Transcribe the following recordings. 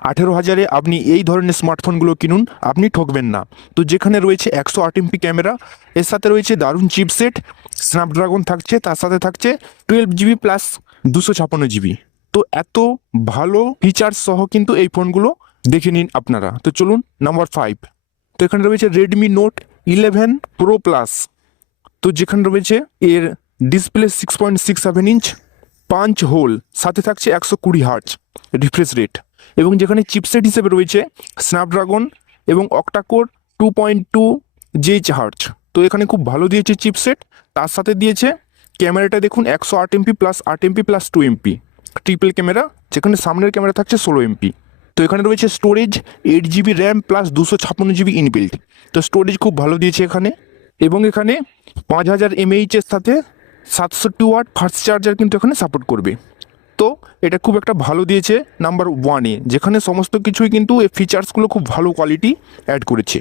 18,000-এ আপনি এই ধরনের স্মার্টফোনগুলো কিনুন, আপনি ঠকবেন না। তো যেখানে রয়েছে 108 MP ক্যামেরা, এর সাথে রয়েছে দারুণ চিপসেট, স্ন্যাপড্রাগন থাকছে, তার সাথে থাকছে 12GB প্লাস 256GB। তো এত ভালো ফিচার্স সহ কিন্তু এই ফোনগুলো দেখে নিন আপনারা। তো চলুন নাম্বার 5। তো এখানে রয়েছে রেডমি নোট 11 প্রো প্লাস। তো যেখানে রয়েছে এর ডিসপ্লে 6.67 ইঞ্চ, পাঞ্চ হোল, সাথে থাকছে 120 হার্টজ রিফ্রেশ রেট, এবং যেখানে চিপসেট হিসেবে রয়েছে স্ন্যাপড্রাগন এবং অক্টাকোর 2.2 GHz। তো এখানে খুব ভালো দিয়েছে চিপসেট, তার সাথে দিয়েছে ক্যামেরাটা দেখুন 108 MP plus 8 MP plus 2 MP triple camera, যেখানে সামনের ক্যামেরা থাকছে 16 MP। তো এখানে রয়েছে storage 8GB RAM plus 256GB inbuilt. তো স্টোরেজ খুব ভালো দিয়েছে এখানে, এবং এখানে 5000 mAh এর সাথে 760 ওয়াট ফাস্ট চার্জার কিন্তু এখানে সাপোর্ট করবে। তো এটা খুব একটা ভালো দিয়েছে নাম্বার 1-এ, যেখানে সমস্ত কিছুই কিন্তু এই ফিচার্সগুলো খুব ভালো কোয়ালিটি অ্যাড করেছে।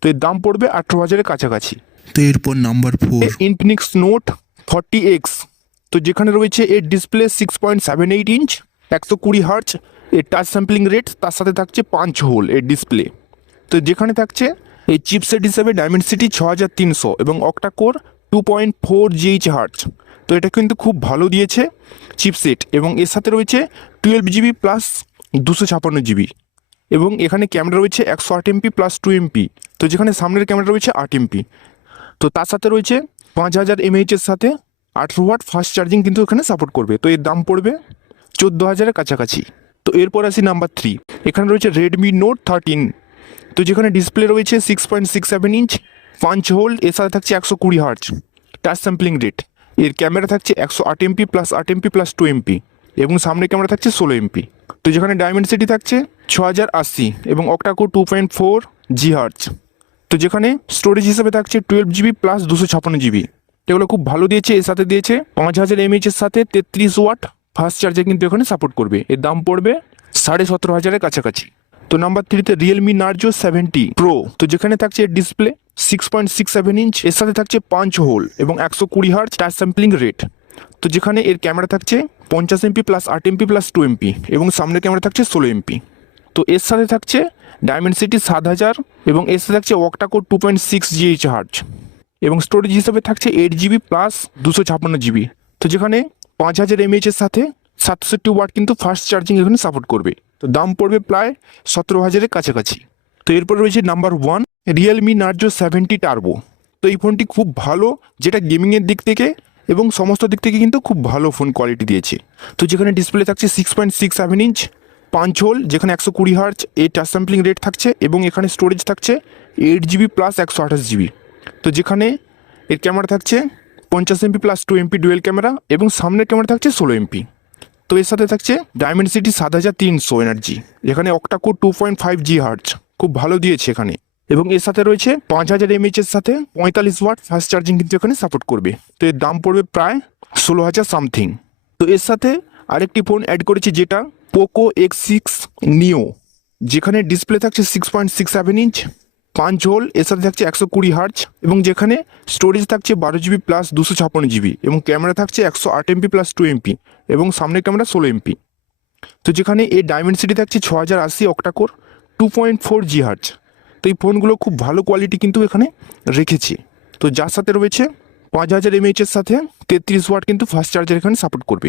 তো এর দাম পড়বে 18,000-এর কাছাকাছি। তো এরপর নাম্বার 4। Infinix note 40X। তো যেখানে রয়েছে এর ডিসপ্লে 6.78 ইঞ্চ, 120 হার্টজ এর টাচ স্যাম্পলিং রেট, তার সাথে থাকছে পাঞ্চ হোল এর ডিসপ্লে। তো যেখানে থাকছে এই চিপসেট হিসেবে ডায়মেনসিটি 6300 এবং অক্টাকোর 2.4 GHz। তো এটা কিন্তু খুব ভালো দিয়েছে চিপসেট, এবং এর সাথে রয়েছে 12GB প্লাস 256GB, এবং এখানে ক্যামেরা রয়েছে 108 MP প্লাস 2 MP। তো যেখানে সামনের ক্যামেরা রয়েছে 8 MP। তো তার সাথে রয়েছে 5000 mAh এর সাথে 18 ওয়াট ফাস্ট চার্জিং কিন্তু এখানে সাপোর্ট করবে। তো এর দাম পড়বে 14,000-এর কাছাকাছি। তো এরপর আসি নাম্বার 3। এখানে রয়েছে রেডমি নোট 13। তো যেখানে ডিসপ্লে রয়েছে 6.67 ইঞ্চ, পাঞ্চ হোল, এর সাথে থাকছে 120 হার্টজ টাচ স্যাম্পলিং রেট, এর ক্যামেরা থাকছে 108 MP plus 8 MP plus 2 MP, এবং সামনে ক্যামেরা থাকছে 16 MP। তো যেখানে ডায়মেনসিটি থাকছে 6080 এবং অক্টাকোর 2.4 GHz। তো যেখানে স্টোরেজ হিসেবে থাকছে 12GB প্লাস 256GB। এগুলো খুব ভালো দিয়েছে, এর সাথে দিয়েছে 5000 mAh এর সাথে 33 ওয়াট ফাস্ট চার্জার কিন্তু এখানে সাপোর্ট করবে। এর দাম পড়বে 17,500-এর কাছাকাছি। তো নাম্বার 3-তে রিয়েলমি নার্জো 70 প্রো। তো যেখানে থাকছে ডিসপ্লে 6.67 ইঞ্চ, এর সাথে থাকছে পাঞ্চ হোল এবং 120 হার্টজ টাচ স্যাম্পলিং রেট। তো যেখানে এর ক্যামেরা থাকছে 50 MP plus 8 MP plus 2 MP, এবং সামনের ক্যামেরা থাকছে 16 MP। তো এর সাথে থাকছে ডায়মেনসিটি 7000, এবং এর সাথে থাকছে অক্টাকোর 2.6 GHz, এবং স্টোরেজ হিসেবে থাকছে 8GB প্লাস 256GB। তো যেখানে 5000 mAh এর সাথে 67 ওয়াট কিন্তু ফাস্ট চার্জিং এখানে সাপোর্ট করবে। তো দাম পড়বে প্রায় 17,000-এর কাছাকাছি। তো এরপর রয়েছে নাম্বার 1 রিয়েলমি নার্জো 70 টার্বো। তো এই ফোনটি খুব ভালো, যেটা গেমিংয়ের দিক থেকে এবং সমস্ত দিক থেকে কিন্তু খুব ভালো ফোন কোয়ালিটি দিয়েছে। তো যেখানে ডিসপ্লে থাকছে 6.67 ইঞ্চ, পাঞ্চ হোল, যেখানে 120 হার্টজ এই টাচ স্যাম্পলিং রেট থাকছে, এবং এখানে স্টোরেজ থাকছে 8GB প্লাস 128GB। তো যেখানে এর ক্যামেরা থাকছে 50 MP plus 2 MP dual camera, এবং সামনের ক্যামেরা থাকছে 16 MP। তো এর সাথে থাকছে ডায়মেনসিটি 7300 এনার্জি, যেখানে অক্টাকোর 2.5 GHz খুব ভালো দিয়েছে এখানে, এবং এর সাথে রয়েছে 5000 mAh এর সাথে 45 ওয়াট ফাস্ট চার্জিং কিন্তু এখানে সাপোর্ট করবে। তো এর দাম পড়বে প্রায় 16,000 সামথিং। তো এর সাথে আরেকটি ফোন অ্যাড করেছি, যেটা পোকো X6 নিও, যেখানে ডিসপ্লে থাকছে 6.67 ইঞ্চ, পাঞ্চ হোল, এর সাথে থাকছে 120 হার্টজ, এবং যেখানে স্টোরেজ থাকছে 12GB প্লাস 256GB, এবং ক্যামেরা থাকছে 108 MP প্লাস 2 MP, এবং সামনের ক্যামেরা 16 MP। তো যেখানে এর ডায়মেনসিটি থাকছে 6080 অক্টাকোর 2.4 GHz। তো এই ফোনগুলো খুব ভালো কোয়ালিটি কিন্তু এখানে রেখেছে। তো যার সাথে রয়েছে 5000 mAh এর সাথে 33 ওয়াট কিন্তু ফাস্ট চার্জার এখানে সাপোর্ট করবে।